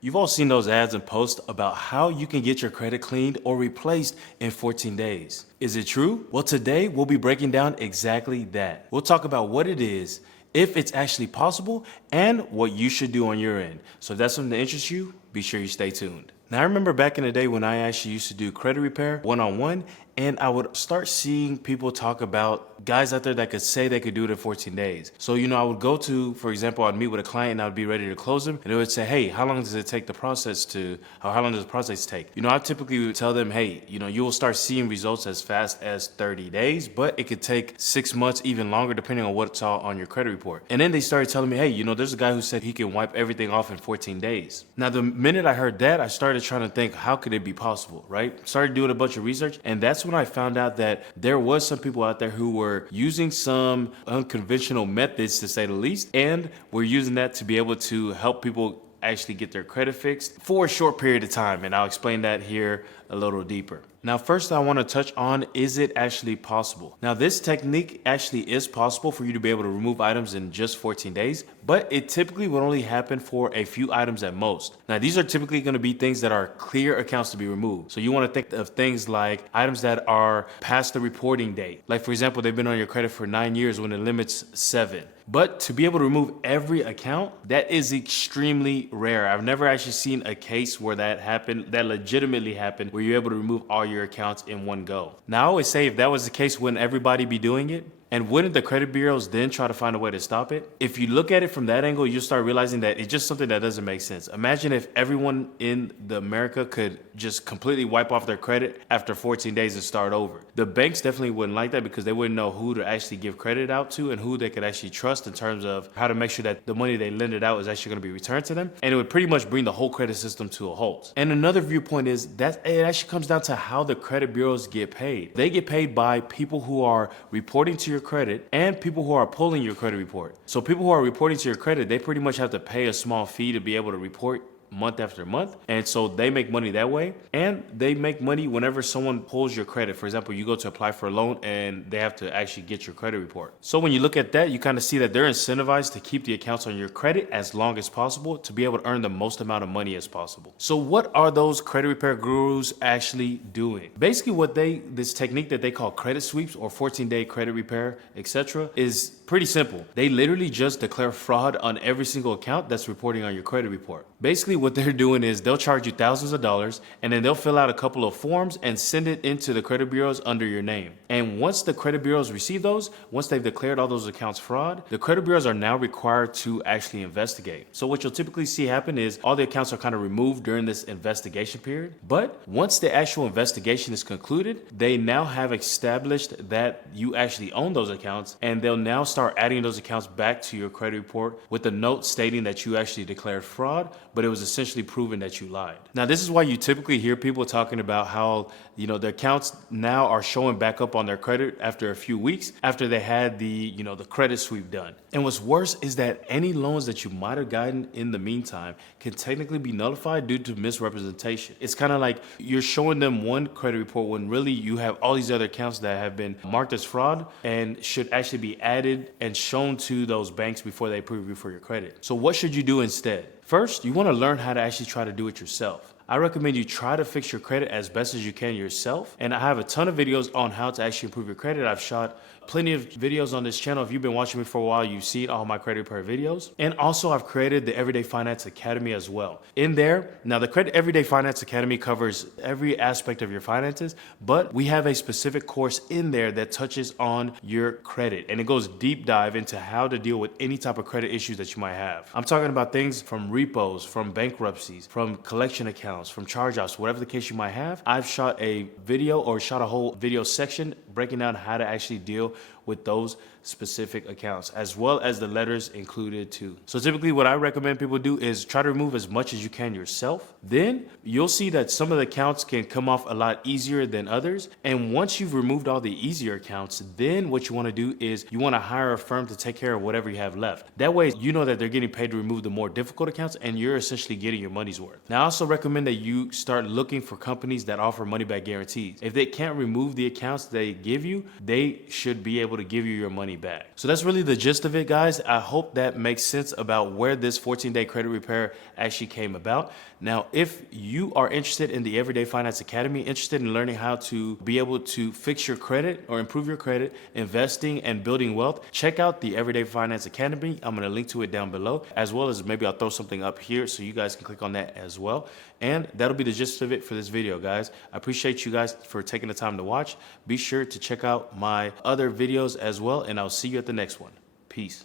You've all seen those ads and posts about how you can get your credit cleaned or replaced in 14 days. Is it true? Well, today we'll be breaking down exactly that. We'll talk about what it is, if it's actually possible, and what you should do on your end. So if that's something that interests you, be sure you stay tuned. Now, I remember back in the day when I actually used to do credit repair one-on-one, and I would start seeing people talk about guys out there that could say they could do it in 14 days. So, I would go to, for example, I'd meet with a client and I'd be ready to close them, and they would say, hey, how long does it take how long does the process take? I typically would tell them, hey, you will start seeing results as fast as 30 days, but it could take 6 months, even longer, depending on what's all on your credit report. And then they started telling me, hey, there's a guy who said he can wipe everything off in 14 days. Now, the minute I heard that, I started trying to think, how could it be possible, right? Started doing a bunch of research, and that's when I found out that there was some people out there who were using some unconventional methods, to say the least, and were using that to be able to help people actually get their credit fixed for a short period of time. And I'll explain that here a little deeper. Now, first I want to touch on, is it actually possible? Now, this technique actually is possible for you to be able to remove items in just 14 days, but it typically would only happen for a few items at most. Now, these are typically going to be things that are clear accounts to be removed. So you want to think of things like items that are past the reporting date. Like, for example, they've been on your credit for 9 years when the limit's 7. But to be able to remove every account, that is extremely rare. I've never actually seen a case where that happened, that legitimately happened, where you're able to remove all your accounts in one go. Now, I always say, if that was the case, wouldn't everybody be doing it? And wouldn't the credit bureaus then try to find a way to stop it? If you look at it from that angle, you'll start realizing that it's just something that doesn't make sense. Imagine if everyone in America could just completely wipe off their credit after 14 days and start over. The banks definitely wouldn't like that, because they wouldn't know who to actually give credit out to and who they could actually trust in terms of how to make sure that the money they lended out is actually going to be returned to them. And it would pretty much bring the whole credit system to a halt. And another viewpoint is that it actually comes down to how the credit bureaus get paid. They get paid by people who are reporting to your credit and people who are pulling your credit report. So people who are reporting to your credit, they pretty much have to pay a small fee to be able to report month after month. And so they make money that way. And they make money whenever someone pulls your credit. For example, you go to apply for a loan and they have to actually get your credit report. So when you look at that, you kind of see that they're incentivized to keep the accounts on your credit as long as possible to be able to earn the most amount of money as possible. So what are those credit repair gurus actually doing? Basically, this technique that they call credit sweeps or 14-day credit repair, etc., is pretty simple. They literally just declare fraud on every single account that's reporting on your credit report. Basically, what they're doing is they'll charge you thousands of dollars, and then they'll fill out a couple of forms and send it into the credit bureaus under your name. And once the credit bureaus receive those, once they've declared all those accounts fraud, the credit bureaus are now required to actually investigate. So what you'll typically see happen is all the accounts are kind of removed during this investigation period. But once the actual investigation is concluded, they now have established that you actually own those accounts, and they'll now start adding those accounts back to your credit report with a note stating that you actually declared fraud, but it was essentially proven that you lied. Now, this is why you typically hear people talking about how, their accounts now are showing back up on their credit after a few weeks after they had the credit sweep done. And what's worse is that any loans that you might have gotten in the meantime can technically be nullified due to misrepresentation. It's kind of like you're showing them one credit report when really you have all these other accounts that have been marked as fraud and should actually be added and shown to those banks before they approve you for your credit. So what should you do instead? First, you want to learn how to actually try to do it yourself. I recommend you try to fix your credit as best as you can yourself. And I have a ton of videos on how to actually improve your credit. I've shot plenty of videos on this channel. If you've been watching me for a while, you've seen all my credit repair videos. And also I've created the Everyday Finance Academy as well. In there, now the Everyday Finance Academy covers every aspect of your finances, but we have a specific course in there that touches on your credit. And it goes deep dive into how to deal with any type of credit issues that you might have. I'm talking about things from repos, from bankruptcies, from collection accounts, from charge-offs, whatever the case you might have. I've shot a whole video section breaking down how to actually deal with those specific accounts, as well as the letters included too. So typically what I recommend people do is try to remove as much as you can yourself. Then you'll see that some of the accounts can come off a lot easier than others. And once you've removed all the easier accounts, then what you want to do is you want to hire a firm to take care of whatever you have left. That way, you know that they're getting paid to remove the more difficult accounts, and you're essentially getting your money's worth. Now, I also recommend that you start looking for companies that offer money back guarantees. If they can't remove the accounts they give you, they should be able able to give you your money back. So that's really the gist of it, guys. I hope that makes sense about where this 14-day credit repair actually came about. Now, if you are interested in the Everyday Finance Academy, interested in learning how to be able to fix your credit or improve your credit, investing and building wealth, check out the Everyday Finance Academy. I'm going to link to it down below, as well as maybe I'll throw something up here so you guys can click on that as well. And that'll be the gist of it for this video, guys. I appreciate you guys for taking the time to watch. Be sure to check out my other videos as well, and I'll see you at the next one. Peace.